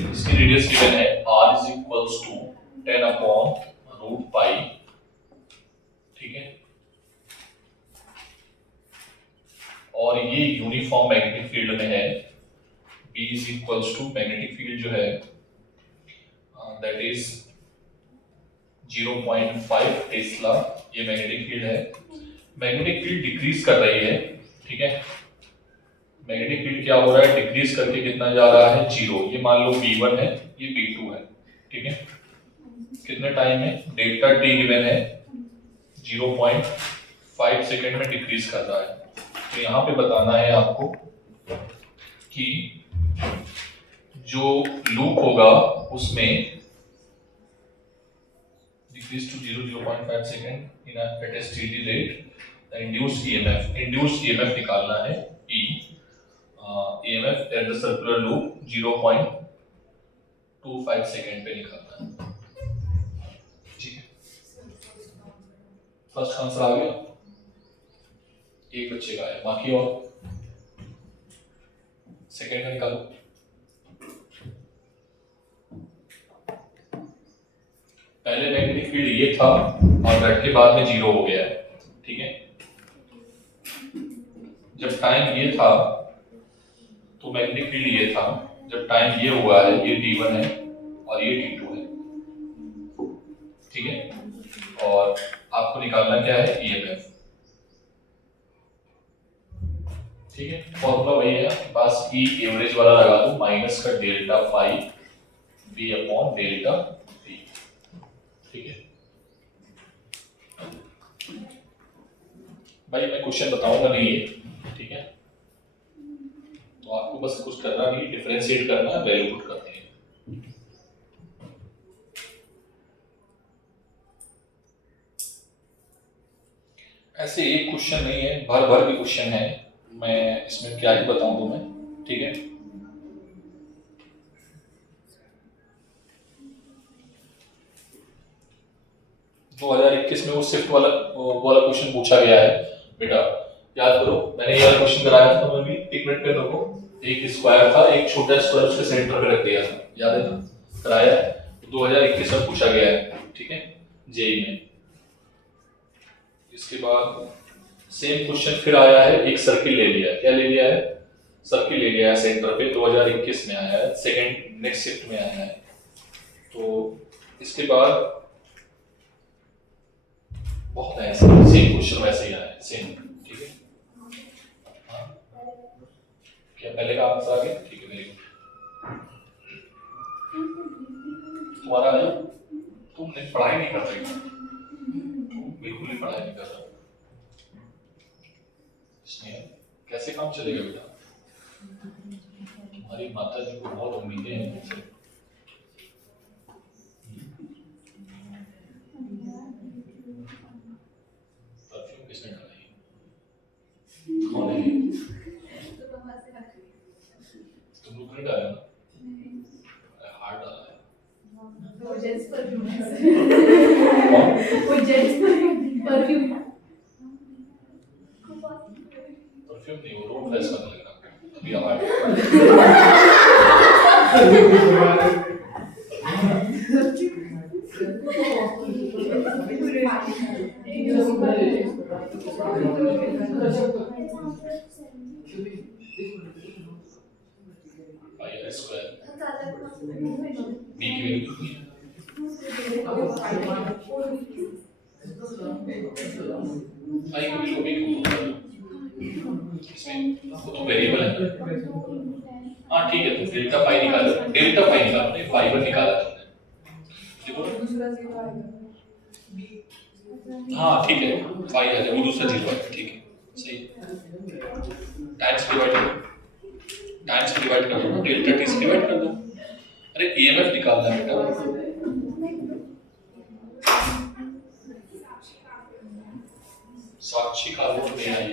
इसकी radius given है r is equals to 10 upon root pi, ठीक है। और ये यूनिफॉर्म मैग्नेटिक फील्ड में है, B is equals to magnetic field जो है दैट इज 0.5 टेस्ला, ये मैग्नेटिक फील्ड है। मैग्नेटिक फील्ड डिक्रीज कर रही है, ठीक है। मैग्नेटिक फील्ड क्या हो रहा है, डिक्रीज करके कितना जा रहा है, 0। ये मान लो B1 है, ये B2 है, ठीक है। कितने टाइम में, डेल्टा t गिवन है 0.5 सेकेंड में डिक्रीज कर रहा है। तो यहाँ पे बताना है आपको कि जो लूप होगा उसमें decrease to 0.5 second in at a steady rate induced EMF निकालना है E, EMF at the circular loop 0.25 second पे निकालना है, ठीक है। फर्स्ट आंसर आ गया, एक बच्चे का है, बाकी और सेकेंड का निकालो। पहले मैग्नेटिक फील्ड ये था और दैट के बाद में 0 हो गया है, ठीक है। जब टाइम ये था तो मैग्नेटिक फील्ड ये था, जब टाइम ये हुआ है, ये t1 है और ये t2 है, ठीक है। और आपको निकालना क्या है, EMF, ठीक है। फॉर्मूला वही है आपके पास, E एवरेज वाला लगा दो, माइनस का delta phi B upon delta V, ठीक है। भाई मैं क्वेश्चन बताऊंगा नहीं है, ठीक है। तो आपको बस कुछ करना नहीं, डिफरेंशिएट करना है, वैल्यू पुट करनी है। ऐसे एक क्वेश्चन नहीं है, भर भर के क्वेश्चन है, मैं इसमें क्या ही बताऊं तुम्हें, ठीक है। तो 2021 में वो शिफ्ट वाला क्वेश्चन पूछा गया है बेटा, याद करो। मैंने ये वाला क्वेश्चन कराया था तुम्हें भी, एक मिनट पे देखो। एक स्क्वायर था, एक छोटा स्क्वायर उसके सेंटर पे रख दिया था, याद है ना, कराया है। 2021 में पूछा गया है, ठीक है, जेई में। इसके बाद सेम क्वेश्चन फिर आया है, एक सर्किल ले लिया है, क्या ले लिया है, सर्किल ले लिया है सेंटर पे, 2021 में आया है, सेकंड नेक्स्ट शिफ्ट में आया है। तो इसके बाद बहुत है, सेम क्वेश्चन वैसे ही आया है, सेम, ठीक है। हाँ, क्या पहले का आंसर आ गया, ठीक है, वेरी गुड। तुम्हारा है, तुम पढ़ाई नहीं कर रही, तुम बिल्कुल भी पढ़ाई नहीं कर रहा, कैसे काम चलेगा बेटा। हमारी माता जी को बहुत उम्मीदें हैं मुझसे। परफ्यूम किसने डाला है, कौन है, तुम लोग ने डाला ना, हार्ड डाला है, वो जेंट्स परफ्यूम है, वो जेंट्स परफ्यूम नहीं, वो रोड फ्रेश करने लगा अभी हार्ड। बी की वैल्यू कितनी है, आई की वैल्यू भी इसमें वो तो वेरिएबल है। हाँ ठीक है, तो डेल्टा फाई निकालो, डेल्टा फाई निकालो, नहीं फाई वन निकाला तुमने, देखो। हाँ ठीक है, फाई है, वो दूसरा जीरो है, ठीक है, सही। टाइम्स डिवाइड कर दो, डेल्टा टी से डिवाइड कर दो। अरे ईएमएफ निकालना है बेटा, साक्षी का वोट नहीं आई,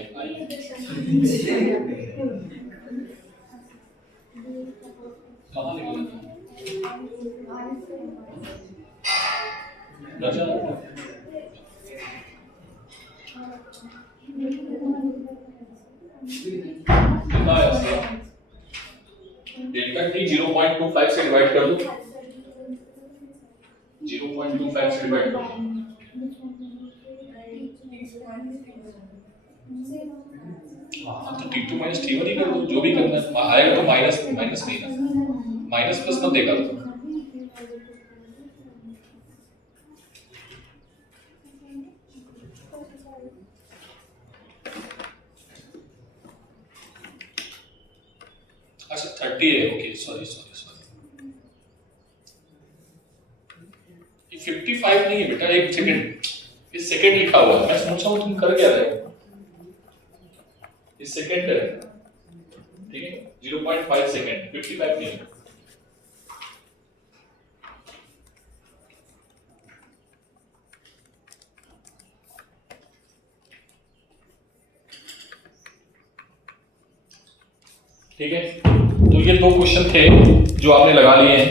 कहाँ निकला डेल्टा टी 0.25 0.25 से डिवाइड कर दो, 0.25 से डिवाइड कर दो। हाँ तो T2 माइनस T1 ही कर दो, जो भी करना है आएगा तो माइनस माइनस नहीं ना, माइनस प्लस मत देगा तो। अच्छा 30 है, ओके सॉरी सॉरी सॉरी, ये 55 नहीं है बेटा, एक सेकंड, ये सेकंड लिखा हुआ है, मैं सोच रहा हूँ तुम कर क्या रहे हो, ये सेकंड है, ठीक है 0.5 सेकंड, 55 नहीं है। ठीक है, तो ये दो क्वेश्चन थे जो आपने लगा लिए हैं।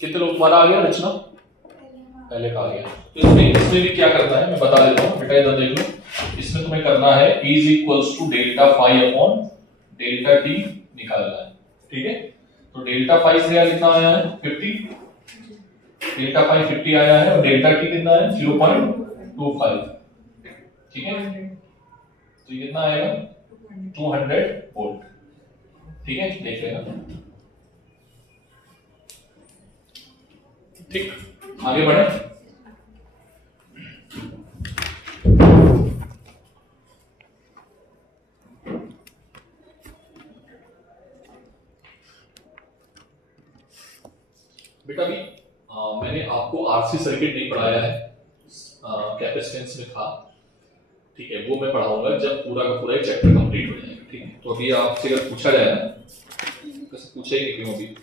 कितने लोग तुम्हारा आ गया रचना? पहले का आ गया। तो इसमें भी क्या करना है मैं बता देता हूँ बेटा, इधर देख लो, इसमें तुम्हें करना है E is equals to delta phi upon delta t निकालना है, ठीक है। तो डेल्टा फाई से कितना आया है 50, डेल्टा फाई 50 आया है और डेल्टा टी कितना है 0.25, ठीक है। तो ये कितना आएगा 200 वोल्ट, ठीक है, देख लेना, ठीक। आगे बढ़े, बेटा भी मैंने आपको आरसी सर्किट नहीं पढ़ाया है, कैपेसिटेंस में था, ठीक है, वो मैं पढ़ाऊंगा जब पूरा का पूरा चैप्टर कंप्लीट हो जाएगा, ठीक है। तो अभी आपसे अगर पूछा जाए ना, कैसे पूछेंगे क्यों अभी,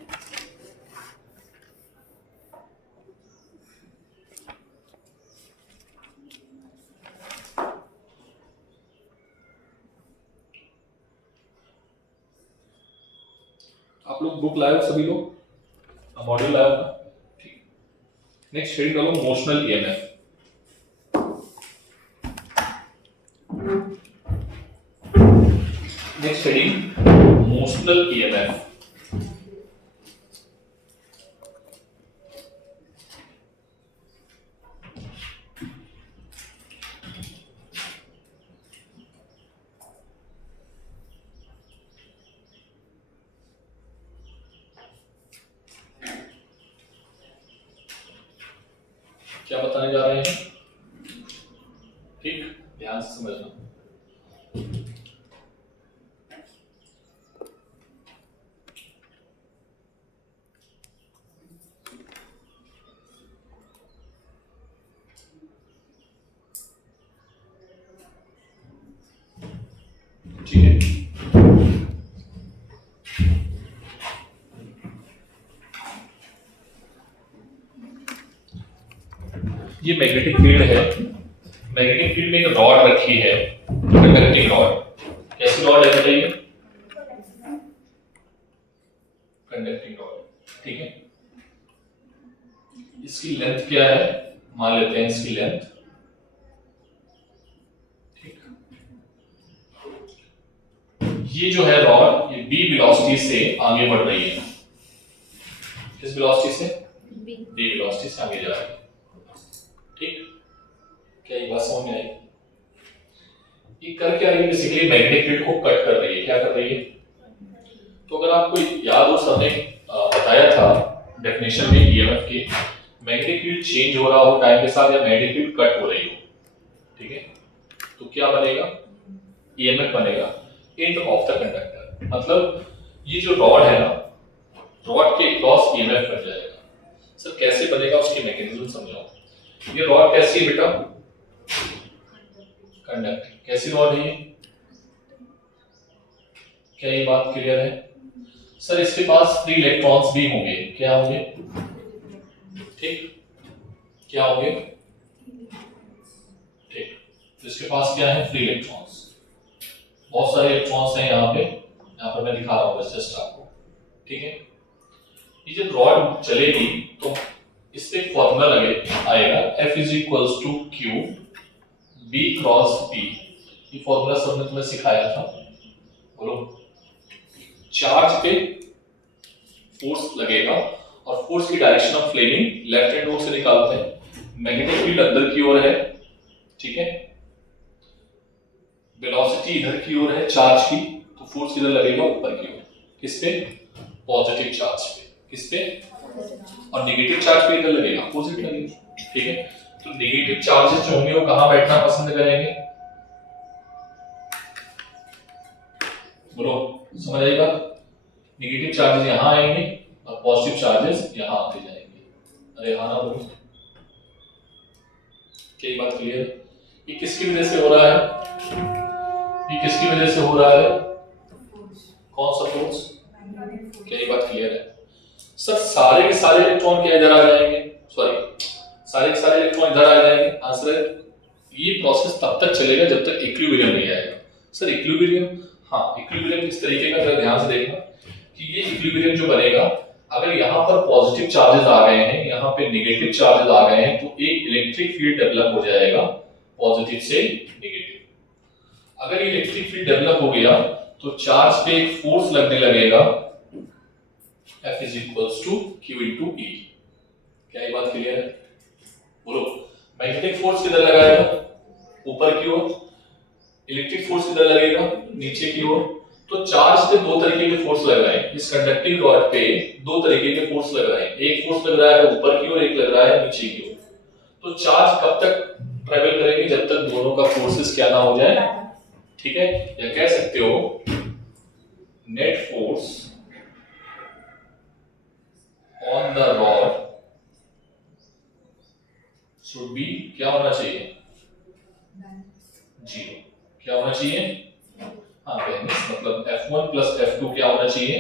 आप लोग बुक लाए हो सभी लोग, मॉड्यूल लाए हो, ठीक। नेक्स्ट हेडिंग डालो motional EMF, next heading motional EMF. क्या बताने जा रहे हैं, ठीक, ध्यान से समझना। ठीक है, ये मैग्नेटिक फील्ड है, मैग्नेटिक फील्ड में एक रॉड रखी है, कंडक्टिंग रॉड, कैसी रॉड है बताइए, कंडक्टिंग रॉड, ठीक है। इसकी लेंथ क्या है, मान लेते हैं इसकी लेंथ, ठीक। ये जो है रॉड, ये बी वेलोसिटी से आगे बढ़ रही है, किस वेलोसिटी से, बी वेलोसिटी से आगे जा रही है, ठीक। क्या ये बात समझ में आई? ये कर क्या रही है, बेसिकली मैग्नेटिक फील्ड को कट कर रही है, क्या कर रही है। तो अगर आपको याद हो, सबने बताया था डेफिनेशन में ईएमएफ की, मैग्नेटिक फील्ड चेंज हो रहा हो टाइम के साथ या मैग्नेटिक फील्ड कट हो रही हो, ठीक है, तो क्या बनेगा, ईएमएफ बनेगा एंड ऑफ द कंडक्टर। मतलब ये जो रॉड है ना, रॉड के क्रॉस ईएमएफ बन जाएगा। सर कैसे बनेगा, उसकी मैकेनिज्म समझाओ। ये रॉड कैसी है बेटा, कंडक्टिंग, कैसी रॉड है ये, क्या ये बात क्लियर है? सर इसके पास फ्री इलेक्ट्रॉन्स भी होंगे, क्या होंगे, ठीक, क्या होंगे, ठीक, तो इसके पास क्या है, फ्री इलेक्ट्रॉन्स, बहुत सारे इलेक्ट्रॉन्स हैं यहाँ पे, यहाँ पर मैं दिखा रहा हूँ जस्ट आपको, ठीक है। ये जब रॉड चलेगी तो इस पे एक फॉर्मूला लगे आएगा, F is equals to Q B cross B, ये फॉर्मूला सबने तुम्हें सिखाया था, बोलो। चार्ज पे फोर्स लगेगा और फोर्स की direction of Fleming left hand ओर से निकालते हैं। मैग्नेटिक फील्ड अंदर की ओर है, ठीक है, वेलोसिटी इधर की ओर है चार्ज की, तो फोर्स किधर लगेगा, ऊपर की ओर, किस पे, पॉजिटिव चार्ज पे, किस पे, और नेगेटिव चार्ज पे इधर लगेगा, अपोजिट लगेगा, ठीक है। तो नेगेटिव चार्जेस जो होंगे वो कहां बैठना पसंद करेंगे, बोलो, समझ आई बात। नेगेटिव चार्जेस यहां आएंगे और पॉजिटिव चार्जेस यहां आते जाएंगे। अरे हाँ ना बोलो, क्या ये बात क्लियर है? ये किसकी वजह से हो रहा है, ये किसकी वजह से हो रहा है, कौन सा फोर्स, क्या ये बात क्लियर है? सर सारे के सारे इलेक्ट्रॉन क्या इधर आ जाएंगे, सॉरी सारे के सारे इलेक्ट्रॉन इधर आ जाएंगे, आंसर है ये प्रोसेस तब तक चलेगा जब तक इक्विलिब्रियम नहीं आएगा। सर इक्विलिब्रियम, हाँ इक्विलिब्रियम किस तरीके का, जरा ध्यान से देखना कि ये इक्विलिब्रियम जो बनेगा, अगर यहाँ पर पॉजिटिव चार्जेस आ गए हैं, यहाँ पे नेगेटिव चार्जेस आ गए हैं, तो एक इलेक्ट्रिक फील्ड डेवलप हो जाएगा पॉजिटिव से नेगेटिव। अगर ये इलेक्ट्रिक फील्ड डेवलप हो गया तो चार्ज पे एक फोर्स लगने लगेगा, F is equals to Q into E। क्या ये बात क्लियर है, बोलो। मैग्नेटिक फोर्स किधर लगाएगा, ऊपर की ओर, इलेक्ट्रिक फोर्स किधर लगेगा, नीचे की ओर। तो चार्ज पे दो तरीके के फोर्स लग रहे हैं, इस कंडक्टिंग रॉड पे दो तरीके के फोर्स लग रहे हैं, एक फोर्स लग रहा है ऊपर की ओर, एक लग रहा है नीचे की ओर। तो चार्ज कब तक ट्रेवल करेंगे, जब तक दोनों का फोर्सेस क्या ना हो जाए, ठीक है। या कह सकते हो net force on the rod should be, क्या होना चाहिए, जीरो। क्या होना चाहिए, हाँ मतलब F1 प्लस F2 क्या होना चाहिए,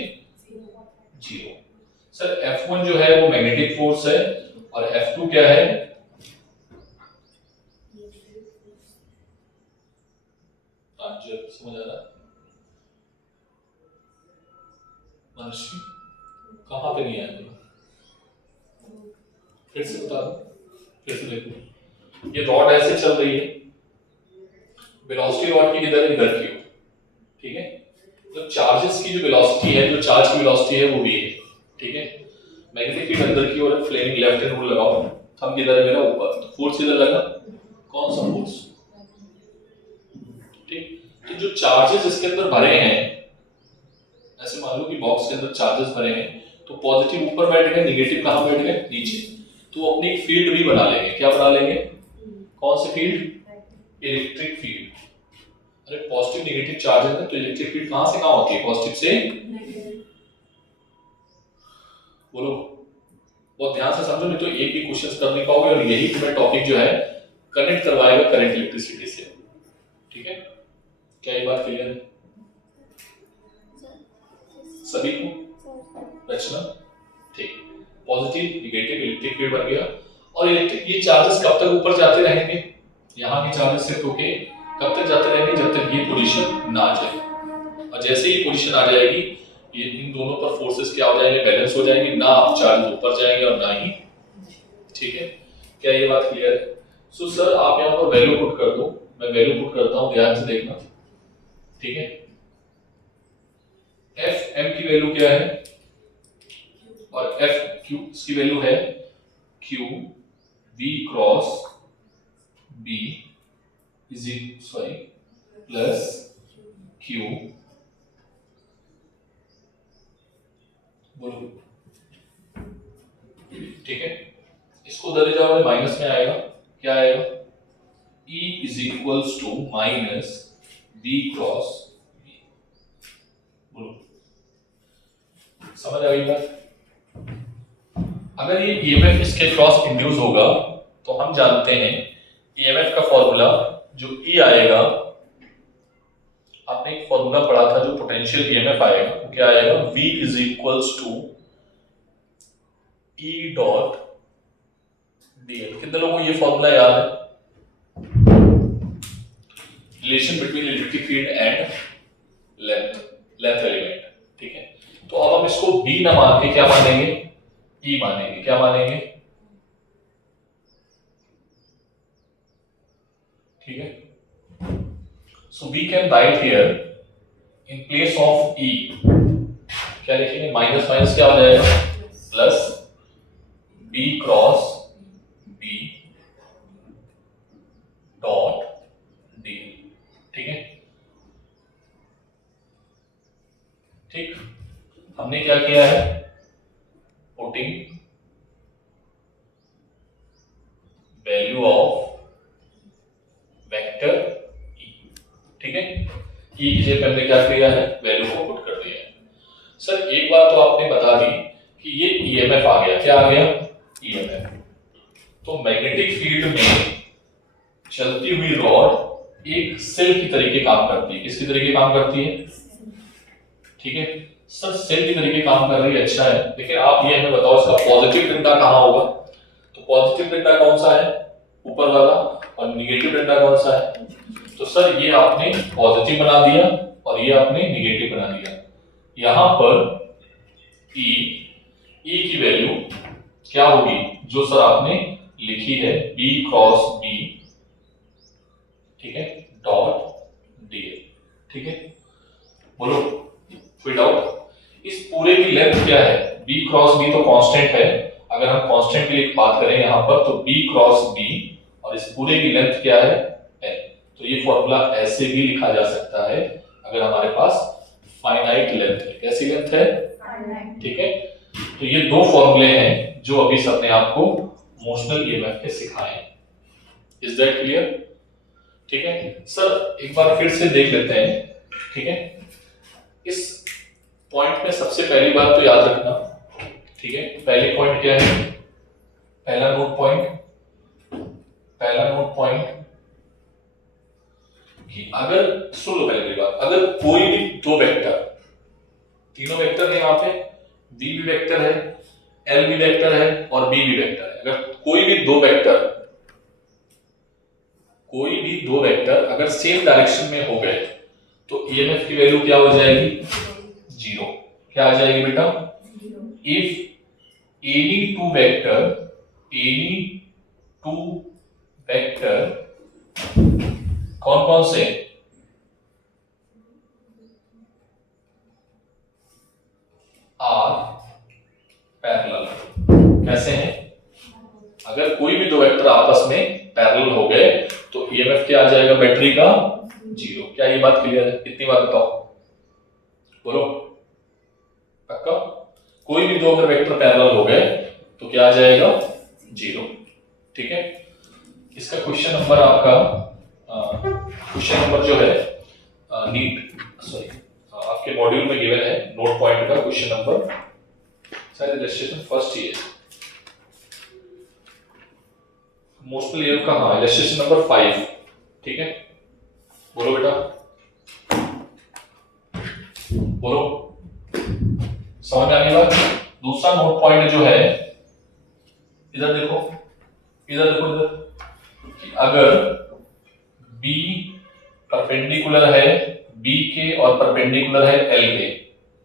जीरो। सर F1 जो है वो मैग्नेटिक फोर्स है और F2 क्या है, समझ आ रहा, मनुष्य कहां पे नहीं आया, फिर से बता दो, फिर से देखो। ये रॉड ऐसे चल रही है, वेलोसिटी रॉड की किधर, इधर की ओर, ठीक है। तो चार्जेस की जो वेलोसिटी है, जो चार्ज की वेलोसिटी है वो भी है, ठीक है। मैग्नेटिक फील्ड अंदर की ओर है, फ्लेमिंग लेफ्ट हैंड रूल लगाओ, थंब किधर है मेरा, ऊपर, तो फोर्स किधर लगा, कौन सा फोर्स, ठीक। तो जो चार्जेस इसके अंदर भरे हैं, ऐसे मान लो कि बॉक्स के अंदर चार्जेस भरे हैं, तो पॉजिटिव ऊपर बैठ गए, नेगेटिव कहां बैठ गए, नीचे। तो अपनी एक फील्ड भी बना लेंगे, क्या बना लेंगे, कौन सी फील्ड, इलेक्ट्रिक फील्ड। अरे पॉजिटिव नेगेटिव चार्ज है तो इलेक्ट्रिक फील्ड कहां से कहां होती है, पॉजिटिव से, बोलो, बहुत ध्यान से समझो, नहीं तो एक भी क्वेश्चन कर नहीं पाओगे, और यही तुम्हें टॉपिक जो है कनेक्ट करवाएगा करंट इलेक्ट्रिसिटी से, ठीक है। क्या ये बात क्लियर है सभी को, रचना, ठीक। पॉजिटिव नेगेटिव इलेक्ट्रिक फील्ड बन गया, और इलेक्ट्रिक ये चार्जेस कब तक ऊपर जाते रहेंगे, यहाँ के चार्जेस शिफ्ट होके कब तक जाते रहेंगे, जब तक ये पोजीशन ना आ जाए। और जैसे ही पोजीशन आ जाएगी, ये इन दोनों पर फोर्सेस क्या हो जाएंगे, बैलेंस हो जाएंगे, ना आप चार्ज ऊपर जाएंगे और ना ही, ठीक है। क्या ये बात क्लियर है? सो सर आप यहाँ पर वैल्यू पुट कर दो, मैं वैल्यू पुट करता हूँ, ध्यान से देखना, ठीक है। एफ एम की वैल्यू क्या है, और एफ क्यू इसकी वैल्यू है Q V cross B is sorry plus Q, बोलो, ठीक है। इसको उधर ले जाओगे माइनस में आएगा, क्या आएगा, E is equals to minus B cross B, बोलो, समझ आ गई बात। अगर ये ईएमएफ इसके क्रॉस इंड्यूस होगा तो हम जानते हैं ईएमएफ का फॉर्मूला जो E आएगा, आपने एक फॉर्मूला पढ़ा था जो पोटेंशियल ईएमएफ आएगा, वो क्या आएगा, V is equals to E dot dl। कितने लोगों को ये फॉर्मूला याद है, relation between electric field and length element, ठीक है। तो अब हम इसको B ना मान के क्या मानेंगे, E मानेंगे, क्या मानेंगे, ठीक है। So we can write here in place of E क्या लिखेंगे, माइनस माइनस क्या हो जाएगा plus B cross B dot D. ठीक है, ठीक, हमने क्या किया है, putting value of vector E. ठीक है, ई की जगह हमने क्या किया है, वैल्यू को पुट कर दिया है। सर एक बात तो आपने बता दी कि ये ईएमएफ आ गया, क्या आ गया, ईएमएफ। तो मैग्नेटिक फील्ड में चलती हुई रॉड एक सेल की तरीके काम करती है, किसकी तरीके काम करती है, ठीक है सर सेल की तरीके काम कर रही है, अच्छा है, लेकिन आप ये हमें बताओ इसका पॉजिटिव डंडा कहाँ होगा। तो पॉजिटिव डंडा कौन सा है, ऊपर वाला, और निगेटिव डंडा कौन सा है। तो सर ये आपने पॉजिटिव बना दिया और ये आपने निगेटिव बना दिया। यहां पर ई की वैल्यू क्या होगी, जो सर आपने लिखी है बी क्रॉस बी, ठीक है, डॉट डी। ठीक है, बोलो कोई डाउट। इस पूरे की लेंथ क्या है, बी क्रॉस बी तो कांस्टेंट है, अगर हम कांस्टेंट की बात करें यहां पर तो बी क्रॉस बी, और इस पूरे की लेंथ क्या है एल। तो ये फॉर्मूला ऐसे भी लिखा जा सकता है अगर हमारे पास फाइनाइट लेंथ है। कैसी लेंथ है, ठीक है। तो ये दो फॉर्मूले हैं जो अभी सर ने आपको मोशनल ईएमएफ के सिखाए। इज दैट क्लियर, ठीक है सर। एक बार फिर से देख लेते हैं, ठीक है। इस पॉइंट में सबसे पहली बात तो याद रखना, ठीक है, पहली पॉइंट क्या है, पहला नोट पॉइंट कि अगर सुन लो पहले बात, अगर कोई भी दो वेक्टर, तीनों वेक्टर है यहाँ पे, बी भी वेक्टर है, एल भी वेक्टर है और बी भी वेक्टर है, अगर कोई भी दो वेक्टर अगर सेम डायरेक्शन में हो गए तो ईएमएफ की वैल्यू क्या हो जाएगी, जीरो। क्या आ जाएगी बेटा, इफ एनी टू वेक्टर कौन कौन से, आर पैरेलल। कैसे हैं, अगर कोई भी दो वेक्टर आपस में पैरेलल हो गए तो ईएमएफ क्या आ जाएगा बैटरी का, जीरो। क्या ये बात क्लियर है, कितनी बार बताओ, बोलो पक्का। कोई भी दो अगर वेक्टर पैरेलल हो गए तो क्या आ जाएगा, जीरो। ठीक है, इसका क्वेश्चन नंबर आपका क्वेश्चन नंबर जो है आपके मॉड्यूल में गिवन है, नोट पॉइंट का क्वेश्चन नंबर, शायद इलस्ट्रेशन फर्स्ट ही है, मोशनल ईएमएफ का, हाँ इलस्ट्रेशन नंबर 5। ठीक है, बोलो बेटा, बोलो, समझ में आने वाला। दूसरा नोट पॉइंट जो है, इधर देखो इधर, कि अगर B परपेंडिकुलर है B के और परपेंडिकुलर है L के,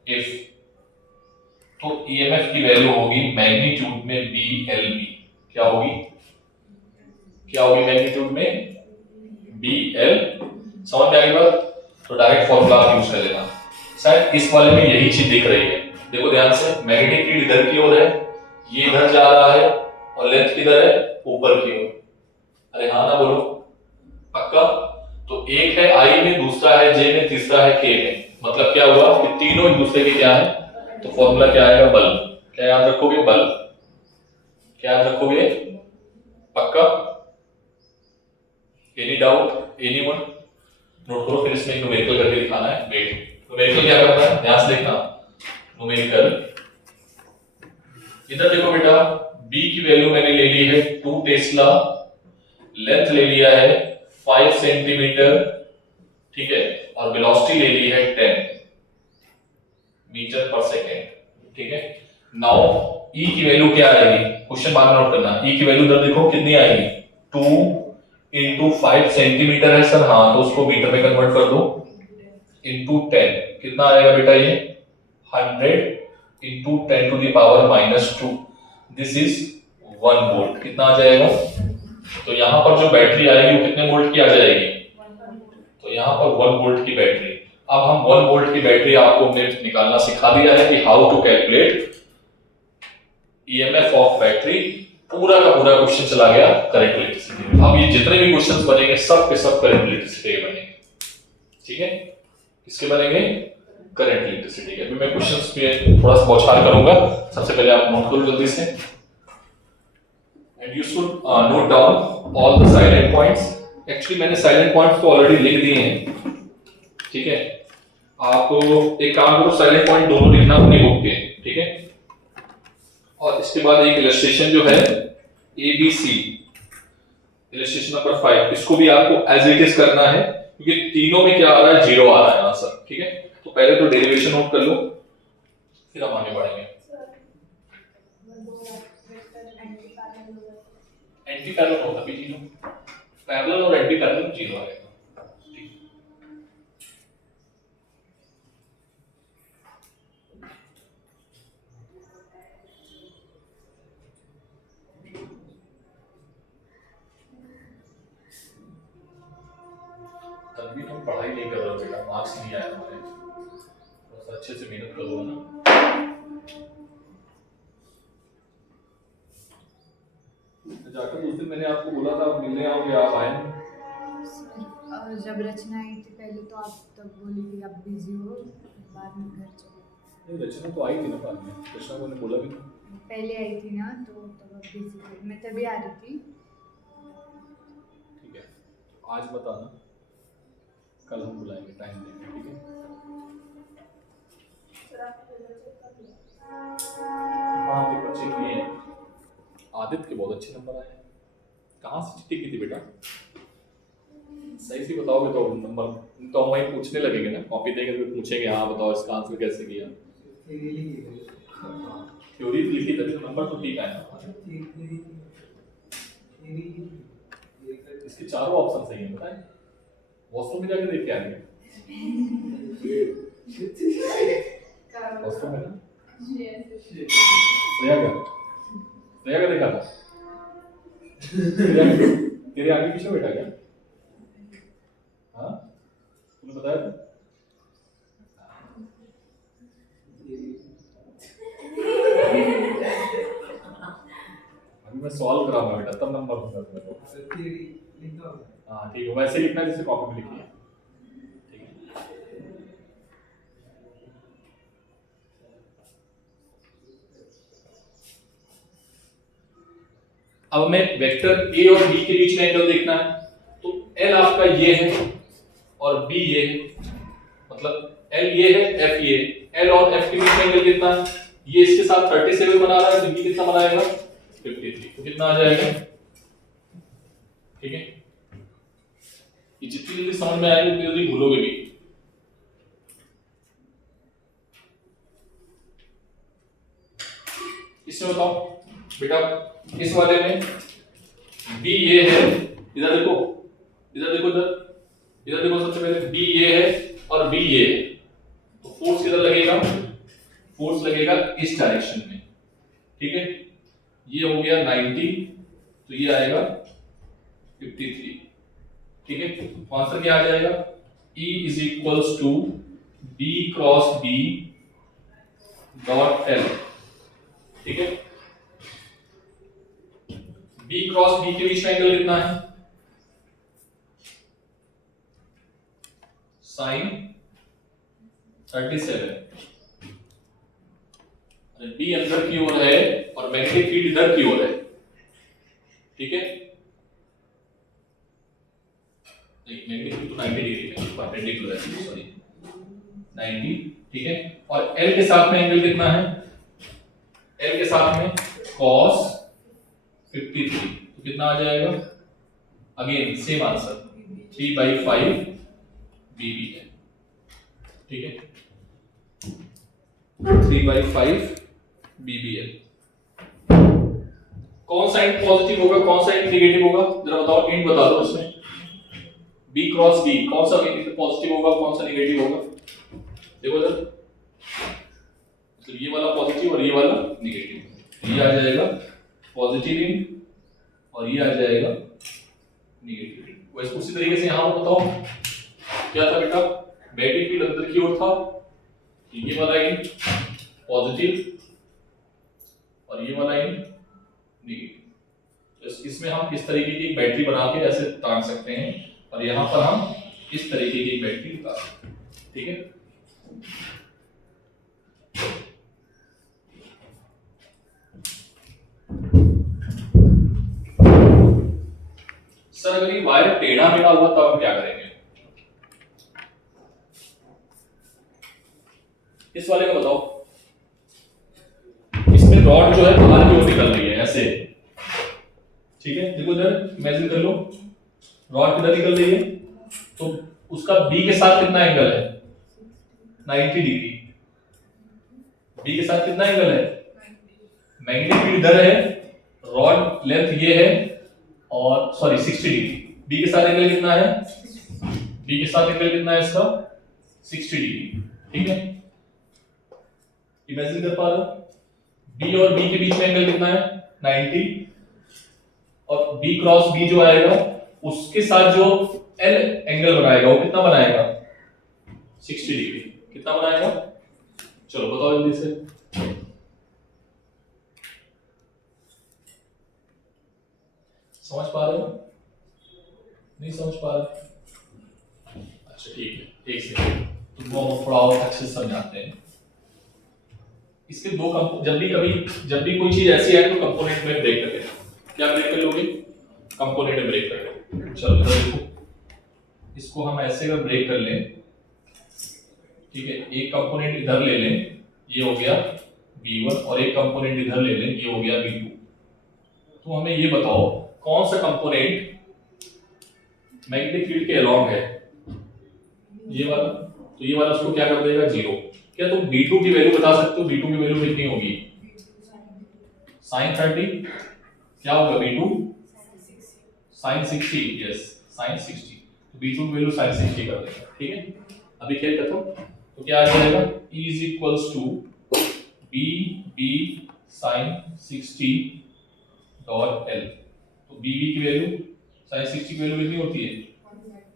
इफ, तो ईएमएफ की वैल्यू होगी मैग्नीट्यूड में BLB। क्या होगी मैग्नीट्यूड में BL। समझ में आई बात, तो डायरेक्ट फॉर्मूला आप यूज कर लेना। शायद इस वाले में यही चीज दिख रही है, देखो ध्यान से, मैग्नेटिक फील्ड इधर की ओर है, ये इधर जा रहा है और लेंथ किधर है, ऊपर की ओर। अरे हाँ ना, बोलो पक्का। तो एक है आई में, दूसरा है जे में, तीसरा है के में, मतलब क्या हुआ कि तीनों एक दूसरे के क्या है, तो फॉर्मूला क्या आएगा, बल। क्या याद रखोगे, बल। क्या याद रखोगे, पक्का। Any doubt, any one, note करो, फिर इसमें न्यूमेरिकल करके दिखाना है। वेट, न्यूमेरिकल क्या करना है, ध्यान से देखना। न्यूमेरिकल, इधर देखो बेटा, B की वैल्यू मैंने ले ली है 2 टेस्ला, लेंथ ले लिया है 5 सेंटीमीटर, ठीक है, और वेलोसिटी ले ली है 10 मीटर पर सेकेंड। ठीक है, नाउ E की वैल्यू क्या आएगी, क्वेश्चन बाद में नोट करना। E की वैल्यू इधर देखो कितनी आएगी, 2 इंटू 5 सेंटीमीटर है सर, हाँ, तो उसको मीटर में कन्वर्ट कर दो, इंटू 10, कितना आएगा बेटा ये, 100 into 10 to the power -2, this is 1 volt. कितना आ जाएगा, तो यहाँ पर जो बैटरी आएगी वो कितने वोल्ट की आ जाएगी, तो यहाँ पर 1 वोल्ट की बैटरी। अब हम 1 वोल्ट की बैटरी आपको हमने निकालना सिखा दिया है कि how to calculate EMF of battery. पूरा का पूरा क्वेश्चन चला गया करंट इलेक्ट्रिसिटी में। अब ये जितने भी क्वेश्चंस बनेंगे सब के सब करंट इलेक्ट्रिसिटी के बनेंगे, ठीक है। किसके बनेंगे? करंट इलेक्ट्रिसिटी के। अभी मैं क्वेश्चंस पे थोड़ा सा बौछार करूंगा। सबसे पहले आप नोट करो जल्दी से, and you should note down all the silent points. Actually मैंने साइलेंट पॉइंट्स तो ऑलरेडी लिख दिए हैं, ठीक है। आप एक काम करो, साइलेंट पॉइंट दोनों लिखना अपनी बुक के, ठीक है। और इसके बाद एक इलस्ट्रेशन जो है ABC, इलस्ट्रेशन नंबर 5, इसको भी आपको एज इट इज करना है क्योंकि तीनों में क्या आ रहा है? 0 आ रहा है आंसर, ठीक है। तो पहले तो डेरिवेशन नोट कर लो, फिर हम आगे बढ़ेंगे। एंटी पैरेलल होता भी 0, पैरेलल और एंटी पैरेलल 0 आएगा। तभी तुम पढ़ाई नहीं कर रहे हो बेटा, मार्क्स नहीं आए तुम्हारे। बस अच्छे से मेहनत करो ना। जाकर उस दिन मैंने आपको बोला था मिलने आओगे, आप आए नहीं। जब रचना आई थी पहले तो आप तब बोली कि आप बिजी हो, बाद में घर चले। रचना तो आई थी ना बाद में, रचना को ने बोला भी था। पहले आई थी ना, तो तब आप बिजी थे, मैं तभी आ रही थी। ठीक है, आज बताना, कल हम बुलाएंगे, टाइम देंगे, ठीक है। हाँ तो बच्चे किए, आदित्य के बहुत अच्छे नंबर आए। कहाँ से चिट्ठी की थी बेटा? सही से बताओगे तो नंबर तो हम वही पूछने लगेंगे ना, कॉपी देंगे तो पूछेंगे हाँ बताओ इसका आंसर कैसे किया। थ्योरी लिखी तभी तो नंबर तो ठीक आया ना। इसके चारों ऑप्शन सही हैं, बताएं। वॉशरूम में जाके देख के आएंगे। वॉशरूम में ना श्रेया का देखा था। तेरे आगे पीछे बैठा क्या? हाँ तूने बताया था? अभी मैं सॉल्व कराऊंगा बेटा, तब नंबर दूंगा तुम्हें। हाँ ठीक है, वैसे लिखना जैसे कॉपी में लिखी है, ठीक है। अब हमें वेक्टर ए और बी के बीच में एंगल देखना है, तो एल आपका ये है और बी ये है, मतलब एल ये है, एफ ये है। एल और एफ के बीच में एंगल कितना है? ये इसके साथ 37 बना रहा है, तो ये कितना बनाएगा? 53। तो कितना आ जाएगा? ठीक है, ये जितनी जल्दी समझ में आएगी उतनी जल्दी भूलोगे भी। इसमें बताओ बेटा, इस वाले में बी ये है, इधर देखो, इधर देखो, इधर देखो, सबसे पहले बी ये है और बी ये है, तो फोर्स किधर लगेगा? फोर्स लगेगा इस डायरेक्शन में, ठीक है। ये हो गया 90, तो ये आएगा 53, ठीक है। तो आंसर क्या आ जाएगा? E is equals to B cross B डॉट L, ठीक है। B क्रॉस B के बीच में एंगल कितना है? साइन 37। B अंदर की ओर है और मैग्नेटिक फील्ड इधर की ओर है, ठीक है। मैग्नेटिक फील्ड तो 90 डिग्री है, परपेंडिकुलर है, सॉरी 90, ठीक है। और L के साथ में एंगल कितना है? L के साथ में cos 53, तो कितना आ जाएगा? अगेन सेम आंसर 3/5 BB है, ठीक है। 3/5 BB है। कौन सा एंड पॉजिटिव होगा, कौन सा एंड नेगेटिव होगा? जरा बताओ, एंड बता दो इसमें। B क्रॉस B कौन सा पॉजिटिव होगा, कौन सा नेगेटिव होगा? देखो इधर, तो ये वाला पॉजिटिव और ये वाला नेगेटिव। ये आ जाएगा पॉजिटिव एंड और ये आ जाएगा नेगेटिव एंड। वैसे उसी तरीके से यहां पर बताओ क्या था बेटा? मैग्नेटिक फील्ड अंदर की ओर था, ये वाला एंड पॉजिटिव और ये वाला एंड नेगेटिव। तो इसमें हम इस तरीके की एक बैटरी बना के ऐसे तान सकते हैं और यहाँ पर हम इस तरीके की एक बैटरी उतार सकते हैं। ठीक है, सर अगर ये वायर टेढ़ा मेढ़ा हुआ तब हम क्या करेंगे? इस वाले का बताओ। इसमें रॉड जो है बाहर की ओर निकल रही है ऐसे, ठीक है, देखो इधर इमेजिन कर लो, रॉड किधर निकल रही है, तो उसका बी के साथ कितना एंगल है? 90 डिग्री। बी के साथ कितना एंगल है? मैग्नेटिक फील्ड इधर है, रॉड लेंथ ये है और सॉरी 60 डिग्री। बी के साथ एंगल कितना है? बी के साथ एंगल कितना है इसका? 60 डिग्री। ठीक है, इमेजिन कर पा रहे हो? बी और बी के बीच में एंगल कितना है? 90। और बी क्रॉस बी जो आएगा उसके साथ जो एल एंगल बनाएगा वो कितना बनाएगा? 60 डिग्री। कितना बनाएगा? चलो बताओ जल्दी से। समझ पा रहे हो? नहीं समझ पा रहे? अच्छा ठीक है, एक सेकंड तुमको हम थोड़ा और अच्छे से समझाते हैं। इसके दो जब भी कोई चीज ऐसी है तो कंपोनेंट में ब्रेक कर देना। क्या ब्रेक कर लोगे? कंपोनेंट में ब्रेक कर लो। चलो इधर देखो, इसको हम ऐसे अगर ब्रेक कर लें, ठीक है, एक कंपोनेंट इधर ले लें, ये हो गया B1 और एक कंपोनेंट इधर ले लें, ये हो गया B2। तो हमें ये बताओ कौन सा कंपोनेंट मैग्नेटिक फील्ड के अलोंग है? ये वाला। तो ये वाला उसको क्या कर देगा? 0। क्या तुम B2 की वैल्यू बता सकते हो? B2 की वैल्यू कितनी होगी? sin 30। क्या होगा B2? sin 60। Yes, sin 60। तो B2 की वैल्यू sin 60 कर देगा। ठीक है, अभी खेल कर तो क्या आ जाएगा? E is equals to B sin 60 dot L। तो B की वैल्यू sin 60 की वैल्यू कितनी होती है?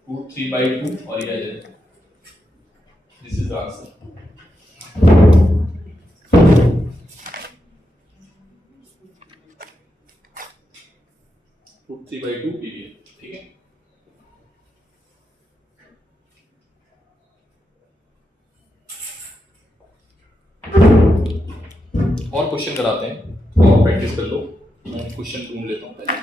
√3/2 और ये आ जाएगा। This is the answer. √3/2 PV। ठीक है, और क्वेश्चन कराते हैं और प्रैक्टिस कर लो। मैं क्वेश्चन ढूंढ लेता हूँ पहले।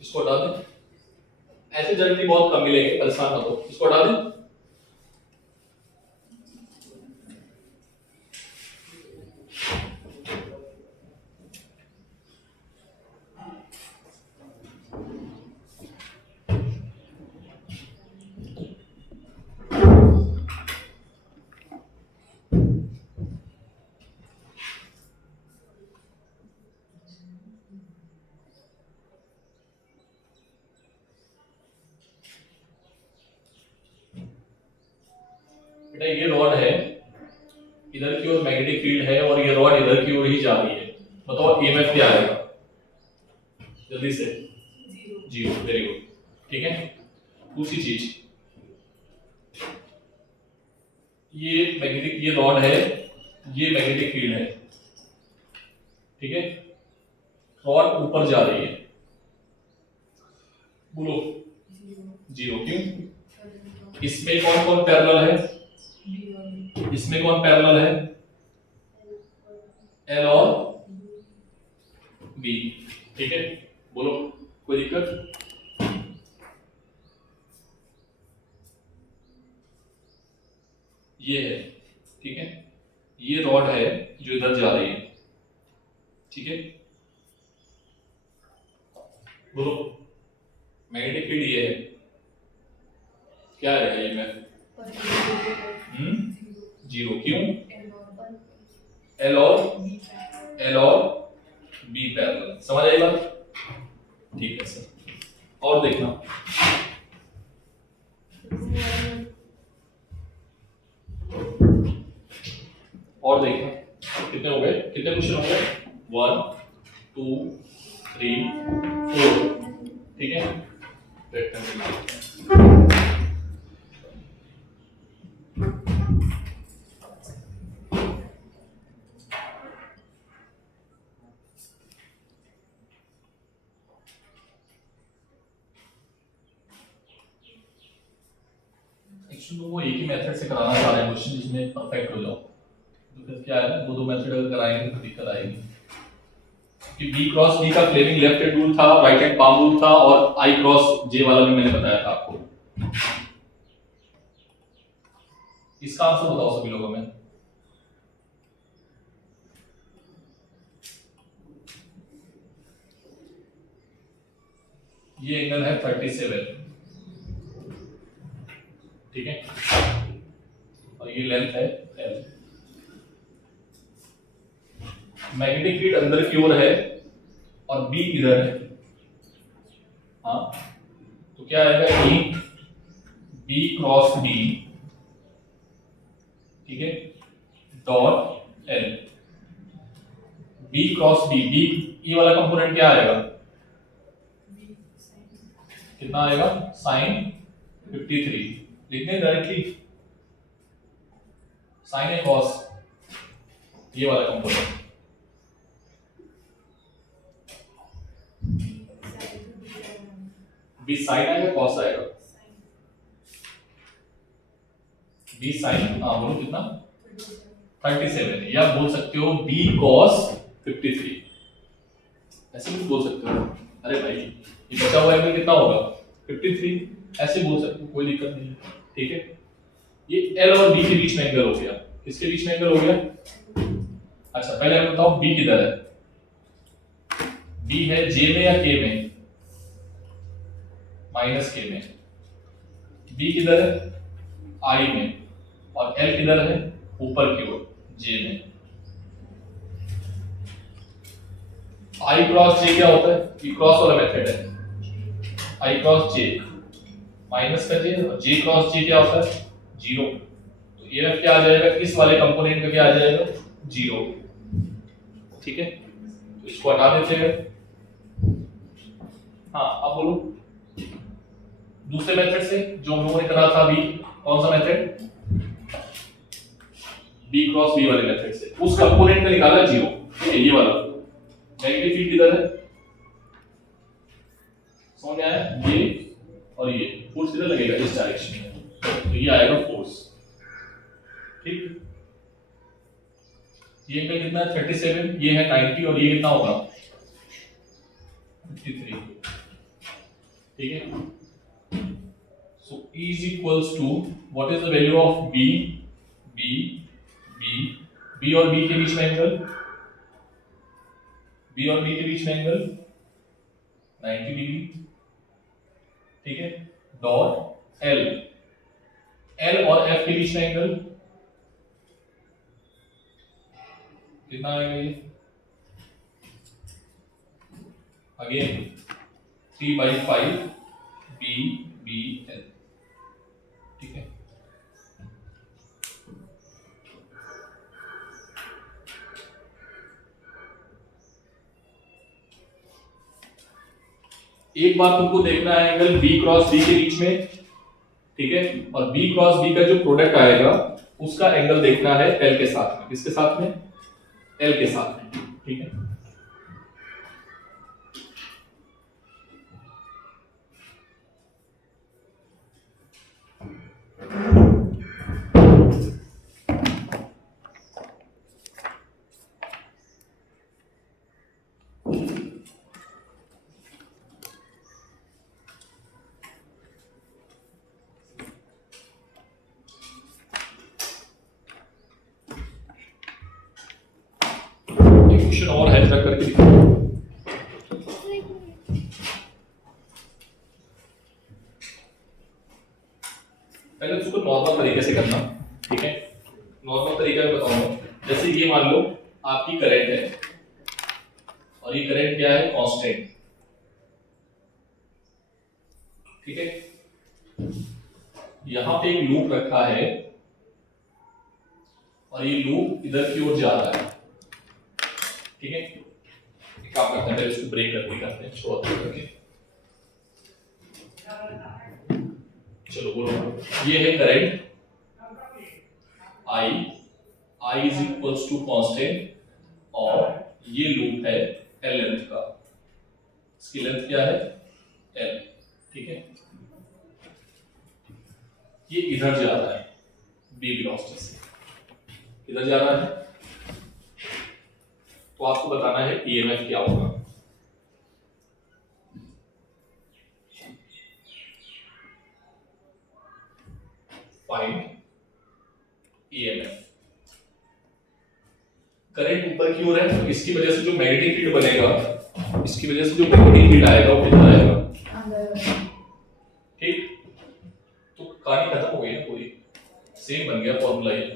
इसको हटा दें, ऐसे जनरली बहुत कम मिलेंगे, परेशान मत हो। इसको हटा दें। बेटा ये रॉड है, इधर की ओर मैग्नेटिक फील्ड है और ये रॉड इधर की ओर ही जा रही है। बताओ ईएमएफ क्या आएगा जल्दी से? 0। Very good. ठीक है, दूसरी चीज, ये रॉड है, ये मैग्नेटिक फील्ड है। ठीक है, रॉड ऊपर जा रही है। बोलो 0 क्यों? इसमें कौन कौन पैरेलल है? इसमें कौन पैरेलल है? L और B। ठीक है, बोलो कोई दिक्कत? ये है, ठीक है, ये रॉड है जो इधर जा रही है, ठीक है। बोलो मैग्नेटिक फील्ड ये है, क्या है ये में? जीरो। क्यों? एल और बी पैरेलल। समझ आई बात? ठीक है सर। और देखना, और देखना कितने हो गए, कितने क्वेश्चन हो गए? 1 2 3 4, ठीक है। रेक्टेंगल एक्चुअली वो एक ही मेथड से कराना चाह रहे हैं क्वेश्चन जिसमें परफेक्ट हो जाओ, तो फिर क्या है ना, वो दो मेथड अगर कराएंगे तो दिक्कत आएगी। कि बी क्रॉस बी का फ्लेमिंग लेफ्ट हैंड रूल था, राइट हैंड पाम रूल था, और आई क्रॉस जे वाला भी मैंने बताया था आपको। इसका आंसर बताओ सभी लोगों में। ये एंगल है 37, ठीक है, और ये लेंथ है L। मैग्नेटिक फील्ड अंदर की ओर है और बी इधर है, हाँ, तो क्या आएगा? ई बी क्रॉस बी, ठीक है, dot L. B cross B, B ये वाला कंपोनेंट क्या आएगा? कितना आएगा? साइन 53। लिखने डायरेक्टली साइन है कॉस, ये वाला कंपोनेंट। बी साइन आएगा कॉस आएगा? बी साइन, हाँ बोलो कितना? 37, या बोल सकते हो बी कॉस 53, ऐसे भी बोल सकते हो। अरे भाई ये बचा हुआ एंगल कितना होगा? 53, ऐसे बोल सकते हो, कोई दिक्कत नहीं, ठीक है। ये एल और बी के बीच में एंगल हो गया। किसके बीच में एंगल हो गया? अच्छा पहले हमें बताओ बी किधर है? बी है जे में या के में? माइनस के में। बी किधर है? आई में। और एल किधर है? ऊपर की ओर जे में। आई क्रॉस जे क्या होता है? ये क्रॉस वाला मेथड है। आई क्रॉस जे माइनस का जे, और जे क्रॉस जे क्या होता है? जीरो। तो ये क्या आ जाएगा? इस वाले कंपोनेंट का क्या आ जाएगा? जीरो, ठीक है। तो इसको हटा देते हैं। हाँ अब बोलो दूसरे मेथड से जो हम लोगों ने करा था अभी, कौन सा मेथड? बी क्रॉस बी वाले मेथड से उस कंपोनेंट का निकाला जीरो, ठीक है, ये वाला। नेगेटिव फील्ड किधर है? समझ में आया? ये और ये फोर्स किधर लगेगा? इस डायरेक्शन में, तो ये आएगा फोर्स, ठीक। ये एंगल कितना है? 37, ये है 90, और ये कितना होगा? 53, ठीक है। सो E is equals to what is the value of B, B, B, B और B के बीच में एंगल, B और B के बीच में एंगल 90 डिग्री, ठीक है, डॉट L, L और F के बीच में एंगल कितना आएगा? ये अगेन 3/5 B B L, ठीक है। एक बार तुमको देखना है एंगल B क्रॉस B के बीच में, ठीक है, और B क्रॉस B का जो प्रोडक्ट आएगा उसका एंगल देखना है L के साथ में। किसके साथ में? L के साथ में, ठीक है। क्वेश्चन और है, जरा करके दिखाओ। पहले तो उसको नॉर्मल तरीके से करना, ठीक है। नॉर्मल तरीका मैं बताऊंगा। जैसे ये मान लो आपकी करंट है और ये करंट क्या है, कांस्टेंट, ठीक है। यहां पे एक लूप रखा है और ये लूप इधर की ओर जा रहा है, ठीक है। एक काम करते हैं, पहले इसको ब्रेक करके करते हैं, छोड़ करके। चलो बोलो, ये है current I, I is equals to constant, और ये लूप है L लेंथ का, इसकी लेंथ क्या है L, ठीक है। ये इधर जा रहा है B वेलोसिटी से, इधर जा रहा है, तो आपको बताना है EMF क्या होगा। Find EMF। करंट ऊपर की ओर है, तो इसकी वजह से जो मैग्नेटिक फील्ड बनेगा, इसकी वजह से जो मैग्नेटिक फील्ड आएगा वो कितना आएगा, ठीक। तो कहानी खत्म हो गई ना पूरी, सेम बन गया फॉर्मूला ये।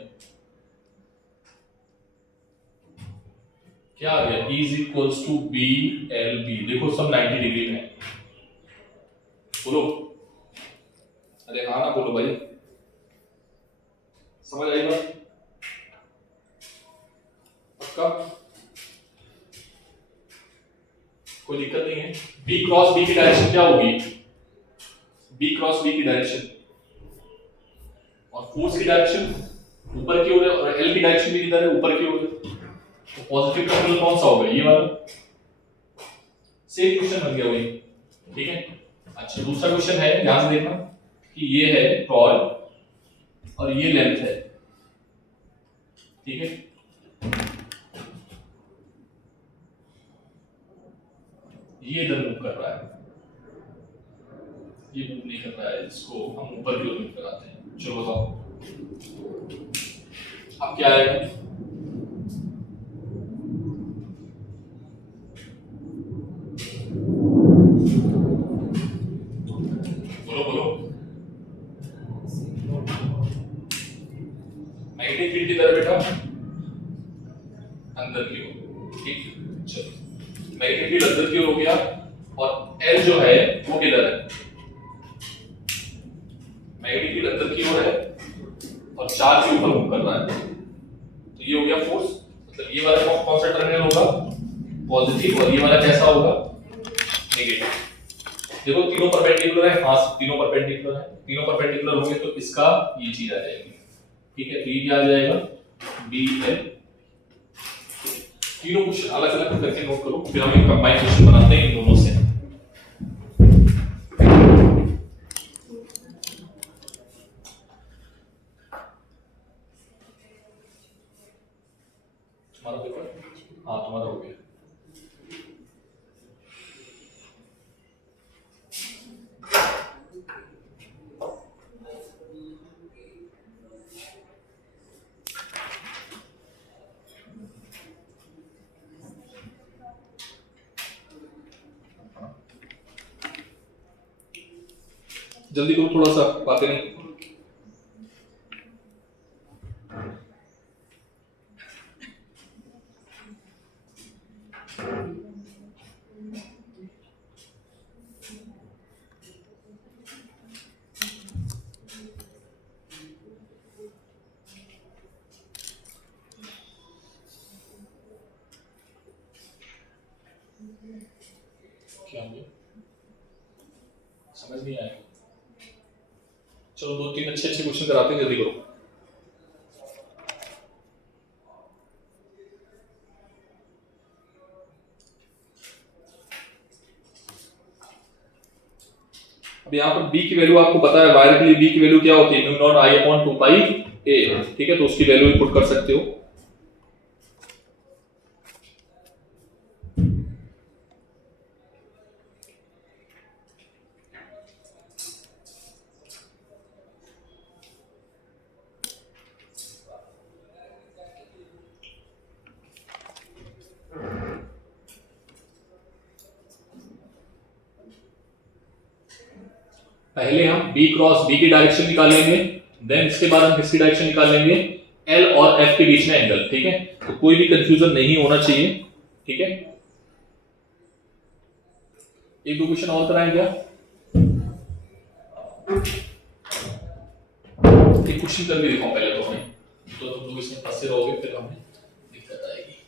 क्या आ गया, E is equals to B L B. देखो सब 90 डिग्री में है, बोलो, अरे हाँ ना बोलो भाई, समझ आई बात, पक्का, कोई दिक्कत नहीं है। B क्रॉस B की डायरेक्शन क्या होगी, B क्रॉस B की डायरेक्शन, और फोर्स की डायरेक्शन ऊपर की ओर है, और L की डायरेक्शन भी किधर है, ऊपर की ओर है, तो पॉजिटिव टर्मिनल कौन सा होगा, ये वाला। सेम क्वेश्चन बन गया वही, ठीक है। अच्छा, दूसरा क्वेश्चन है, ध्यान से देखना कि ये है टॉल और ये लेंथ है, ठीक है। ये इधर मूव कर रहा है, ये मूव नहीं कर रहा है, इसको हम ऊपर की ओर मूव कराते हैं। चलो बताओ अब क्या आएगा, बोलो बोलो, मैग्नेटिक फील्ड किधर है बेटा, अंदर की ओर, ठीक। चलो मैग्नेटिक फील्ड अंदर की ओर हो गया, और L जो है वो किधर है, मैग्नेटिक फील्ड अंदर की ओर है और चार्ज के ऊपर मूव कर रहा है, तो ये हो गया फोर्स। मतलब ये वाला कौन सा टर्मिनल होगा, पॉजिटिव, और ये वाला कैसा होगा, नेगेटिव। देखो तीनों परपेंडिकुलर है, हाँ तीनों परपेंडिकुलर है, तीनों परपेंडिकुलर होंगे तो इसका ये चीज आ जाएगी, ठीक है। तो ये क्या आ जाएगा, बी एल। तीनों क्वेश्चन अलग अलग करके नोट करो, फिर हम एक कंबाइन क्वेश्चन बनाते हैं इन दोनों से। तुम्हारा पेपर, हाँ तुम्हारा हो गया। जल्दी करो थोड़ा सा, बातें नहीं। क्या हुआ, समझ नहीं आया। चलो दो तीन अच्छे अच्छे क्वेश्चन कराते हैं, जल्दी करो। अब यहाँ पर b की वैल्यू आपको पता है, वायर के लिए b की वैल्यू क्या होती है, mu not I upon 2 pi a, ठीक है। तो उसकी वैल्यू भी पुट कर सकते हो। पहले हम बी क्रॉस बी की डायरेक्शन निकाल लेंगे, देन इसके बाद हम किसकी डायरेक्शन निकाल लेंगे, एल और एफ के बीच में एंगल, ठीक है। तो कोई भी कंफ्यूजन नहीं होना चाहिए, ठीक है। एक दो क्वेश्चन और कराएं क्या? एक क्वेश्चन करके दिखाओ पहले तो हमें, तो तुम लोग इसमें फंसे रहोगे फिर हमें दिक्कत आएगी।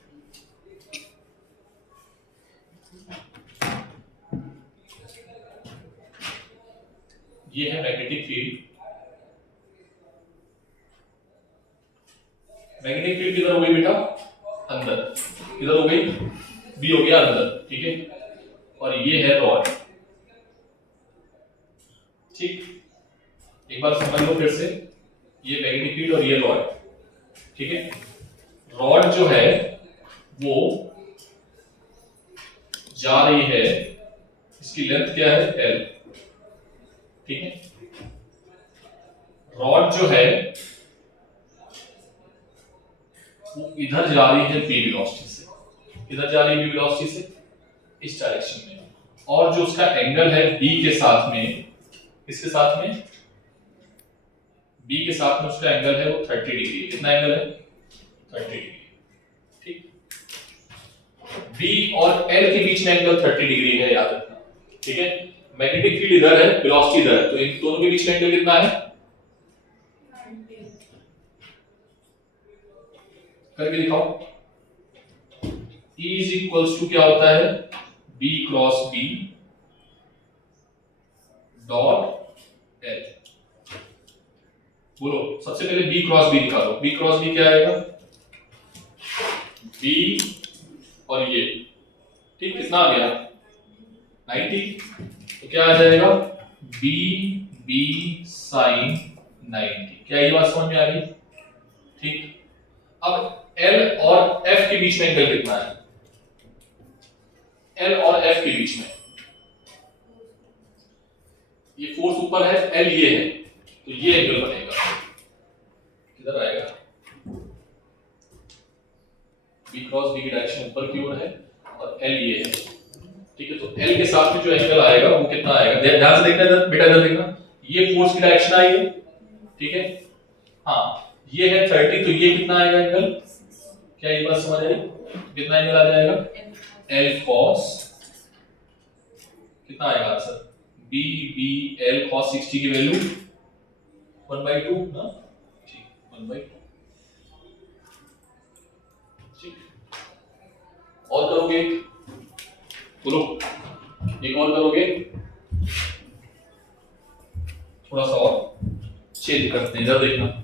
ये है मैग्नेटिक फील्ड। मैग्नेटिक फील्ड किधर हो गई बेटा? अंदर। किधर हो गई? बी हो गया अंदर, ठीक है। और ये है रॉड, ठीक। एक बार समझ लो फिर से, ये मैग्नेटिक फील्ड और ये रॉड, ठीक है। रॉड जो है वो जा रही है, इसकी लेंथ क्या है? एल, ठीक है। रॉड जो है वो इधर जा रही है बी वेलोसिटी से, इधर जा रही है बी वेलोसिटी से, इस डायरेक्शन में। और जो उसका एंगल है बी के साथ में, किसके साथ में? बी के साथ में उसका एंगल है वो 30 डिग्री। कितना एंगल है? 30 डिग्री, ठीक। बी और एल के बीच में एंगल 30 डिग्री है, याद रखना, ठीक है। मैग्नेटिक फील्ड इधर है, वेलोसिटी इधर है, तो इन दोनों के बीच में एंगल कितना है? करके दिखाओ। E इज इक्वल्स टू क्या होता है? B क्रॉस B डॉट L। बोलो सबसे पहले B क्रॉस B निकालो। B क्रॉस B क्या आएगा? B और ये, ठीक। कितना आ गया? 90। तो क्या आ जाएगा? B B sine 90। क्या ये बात समझ में आ गई? ठीक। अब L और F के बीच में एंगल कितना है? L और F के बीच में ये फोर्स ऊपर है, L ये है, तो ये एंगल बनेगा, किधर आएगा? B क्रॉस B की डायरेक्शन ऊपर की ओर है और L ये है, ठीक है। तो L के साथ में जो एंगल आएगा वो कितना आएगा? ध्यान से देखना इधर बेटा, इधर देखना। ये फोर्स की डायरेक्शन आई है, ठीक है। हाँ, ये है 30, तो ये कितना आएगा एंगल? क्या ये बात समझ आई? कितना एंगल आ जाएगा? L cos, कितना आएगा answer? B B L cos 60 की वैल्यू 1/2 ना, ठीक, 1/2, ठीक। और करोगे? बोलो, एक और करोगे? थोड़ा सा और चेंज करते हैं, इधर देखना।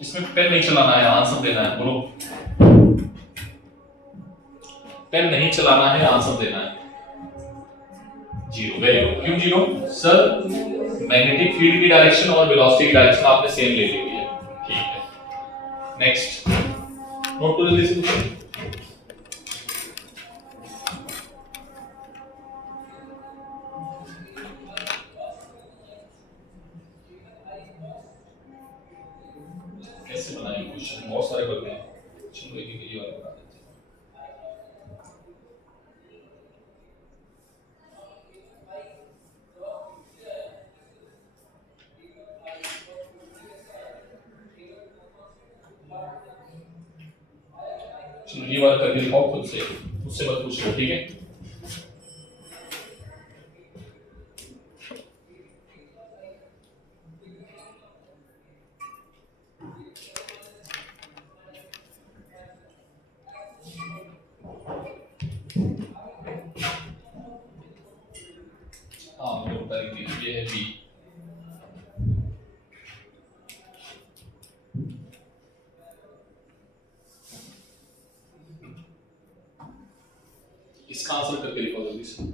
इसमें पेन नहीं चलाना है, आंसर देना है। बोलो, पेन नहीं चलाना है, आंसर देना है। 0, वेरी गुड। क्यों 0? सर मैग्नेटिक फील्ड की डायरेक्शन और वेलोसिटी की डायरेक्शन आपने सेम ले ली हुई है, ठीक है। नेक्स्ट, नोट करो जल्दी से कुछ। कैसे बनाएंगे क्वेश्चन? बहुत सारे करते हैं, चलो एक एक ये वाला बना देते हैं। चलो ये वाला करके दिखाओ खुद से, मुझसे मत पूछो, ठीक है। हाँ, मुझे बता दीजिए, ये है बी। इसका आंसर करके दिखाओ जल्दी से।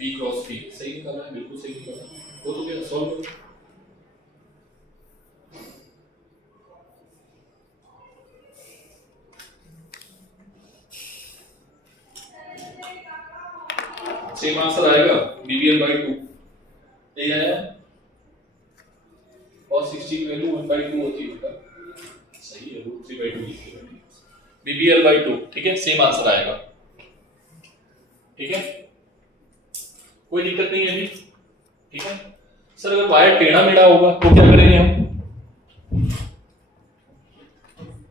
बी क्रॉस बी सही निकाला है, बिल्कुल सही निकाला है। वो तो क्या सॉल्व करो। सेम आंसर आएगा BBL/2 यही आया। और 60 की वैल्यू 1/2 होती है बेटा, सही है, रूट 3/2 लिखी है BBL/2, ठीक है, सेम आंसर आएगा, ठीक है, कोई दिक्कत नहीं है अभी, ठीक है। सर अगर वायर टेढ़ा मेढ़ा होगा तो क्या करेंगे हम?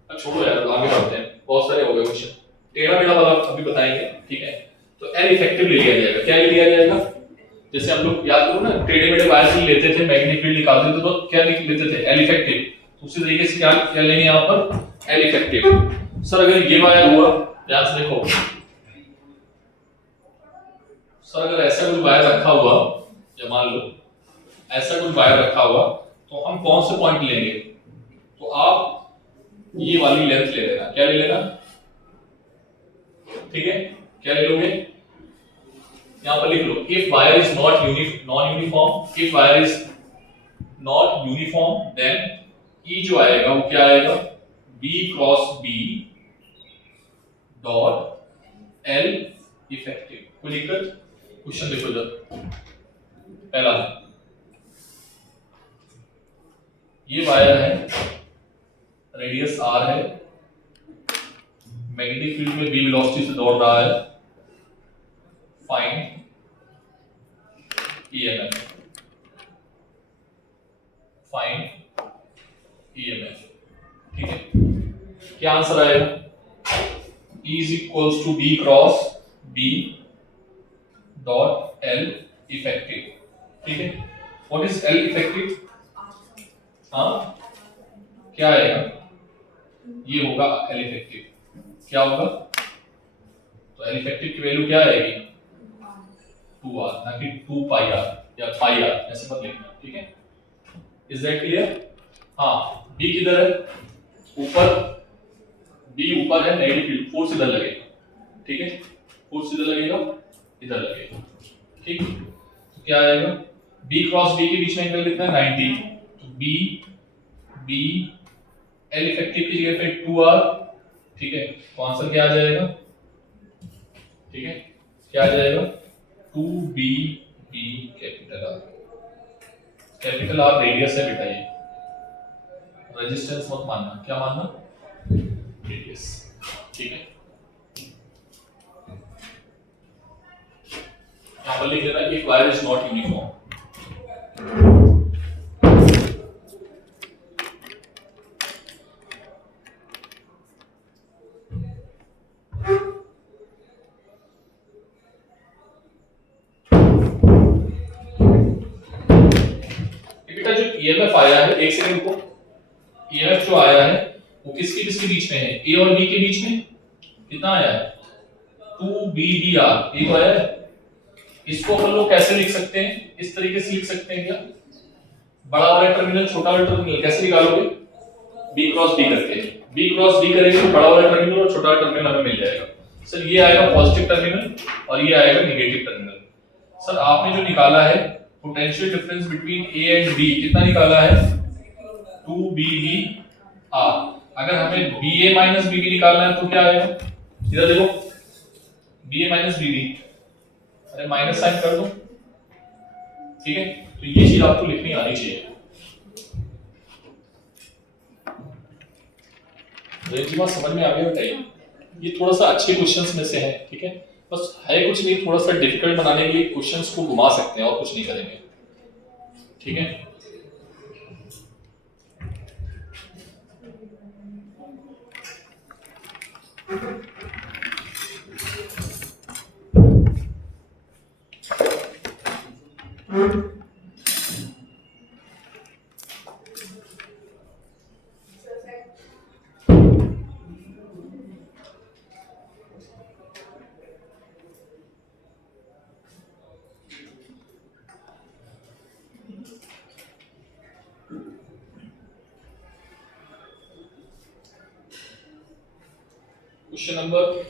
अब छोड़ो यार, आगे बढ़ते हैं, बहुत सारे हो गए क्वेश्चन। टेढ़ा मेढ़ा वाला अभी बताएंगे, ठीक है। तो एल इफेक्टिव ले लिया जाएगा। क्या ले लिया जाएगा? जैसे हम लोग याद करो ना, टेढ़े मेढ़े वायर से लेते थे, मैग्नेटिक फील्ड निकालते थे, तो क्या लिख लेते थे? L effective. उसी तरीके से क्या क्या लेंगे यहाँ पर? L effective. सर अगर ये वायर हुआ, ध्यान से देखो सर, अगर ऐसा कोई वायर रखा हुआ, या मान लो ऐसा कोई वायर रखा हुआ, तो हम कौन से पॉइंट लेंगे? तो आप ये वाली लेंथ ले लेना। क्या ले लेना? ठीक है, क्या ले लोगे? यहां पर लिख लो, if wire is not non uniform, if wire is not uniform, then E जो आएगा वो क्या आएगा? B cross B dot L effective. कोई दिक्कत? क्वेश्चन देखो जरा, पहला ये वायर है, रेडियस आर है, मैग्नेटिक फील्ड में बी वेलोसिटी से दौड़ रहा है, फाइंड ईएमएफ, फाइंड ईएमएफ, ठीक है। क्या आंसर आएगा? E is equals to B cross B डॉट L इफेक्टिव, ठीक है। What is L effective? हाँ, क्या आएगा? ये होगा L इफेक्टिव। क्या होगा? तो L इफेक्टिव की वैल्यू क्या आएगी? 2r, ना कि 2πr या πr, ऐसे मत लिखना, ठीक है। Is that clear? हाँ, B किधर है? ऊपर, B ऊपर है, नेगेटिव फील्ड, फोर्स इधर लगेगा, ठीक है, फोर्स इधर लगेगा, इधर लगेगा, ठीक। तो क्या आएगा? B क्रॉस B के बीच में एंगल कितना है? 90। तो B L इफेक्टिव की जगह पे 2r, ठीक है। तो आंसर क्या आ जाएगा? ठीक है, क्या आ जाएगा? 2B B capital R। Capital R radius है बेटा, ये रेजिस्टेंस मत मानना। क्या मानना? रेडियस, ठीक है। यहां पर लिख लेना, if wire is not uniform. बेटा जो ईएमएफ आया है, एक सेकंड को, ईएमएफ जो आया है वो किसके किसके बीच में है? ए और बी के बीच में। कितना आया है? 2BDR, ये तो आया है। इसको अपन लोग कैसे लिख सकते हैं? इस तरीके से लिख सकते हैं क्या? बड़ा वाला टर्मिनल छोटा वाला टर्मिनल कैसे निकालोगे? B क्रॉस B करके, B क्रॉस B करेंगे तो बड़ा वाला टर्मिनल और छोटा वाला टर्मिनल हमें मिल जाएगा। सर ये आएगा पॉजिटिव टर्मिनल और ये आएगा नेगेटिव टर्मिनल। सर आपने जो निकाला है potential difference between A and B, कितना निकाला है? 2BDR। अगर हमें BA माइनस BB निकालना है तो क्या आएगा? इधर देखो, BA माइनस BB, अरे माइनस साइन कर दो, ठीक है। तो ये चीज आपको लिखनी आनी चाहिए। रेंजिमा समझ में आ गया? बताइए। ये थोड़ा सा अच्छे क्वेश्चंस में से है, ठीक है, बस है कुछ नहीं, थोड़ा सा डिफिकल्ट बनाने के लिए क्वेश्चंस को घुमा सकते हैं और कुछ नहीं करेंगे, ठीक है।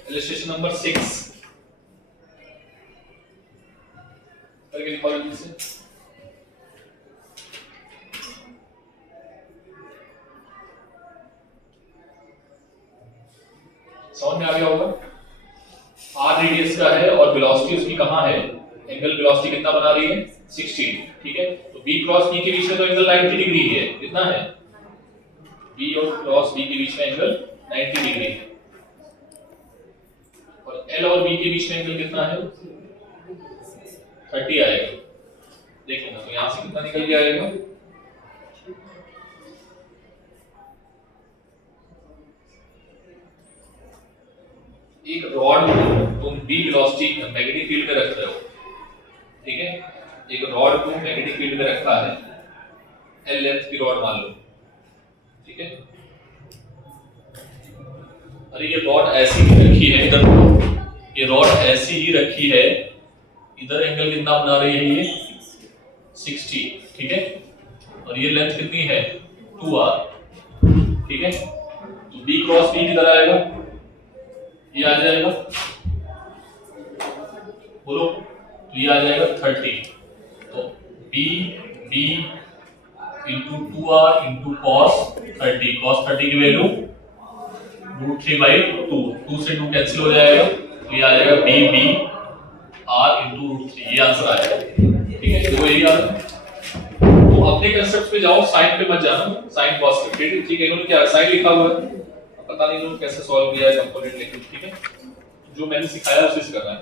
Illustration number 6. लिखा जल्दी से। समझ में आ गया होगा। आर रेडियस का है और वेलोसिटी उसकी कहाँ है, एंगल वेलोसिटी कितना बना रही है 60, ठीक है। तो बी क्रॉस बी के बीच में तो एंगल 90 डिग्री है, कितना है बी और क्रॉस बी के बीच में एंगल 90 डिग्री है, और एल और बी के बीच में एंगल कितना है 30 आएगा। देखो ना, तो यहां से कितना निकल के आएगा, एक रॉड को तुम बी वेलोसिटी मैग्नेटिक फील्ड में रख रहे हो, ठीक है। एक रॉड को मैग्नेटिक फील्ड में रखा है, एल लेंथ की रॉड मान लो, ठीक है। अरे ये रॉड ऐसी ही रखी है, इधर ये रॉड ऐसी ही रखी है, इधर एंगल कितना बना रही है ये 60, ठीक है। और ये लेंथ कितनी है 2r, ठीक है। तो b क्रॉस b किधर आएगा, ये आ जाएगा, बोलो, तो ये आ जाएगा 30। तो b b into 2r into cos 30, cos 30 की वैल्यू √3/2, 2 से 2 कैंसिल हो जाएगा, तो ये आ जाएगा b b r इंटू √3, ये आंसर आएगा, ठीक है। तो यही आंसर। तो अपने कंसेप्ट पे जाओ, साइन पे मत जाना, साइन cos 30, ठीक है। इन्होंने क्या साइन लिखा हुआ है, पता नहीं इन्होंने कैसे सॉल्व किया है कंपोनेंट लेके, ठीक है। जो मैंने सिखाया उसी से करना है।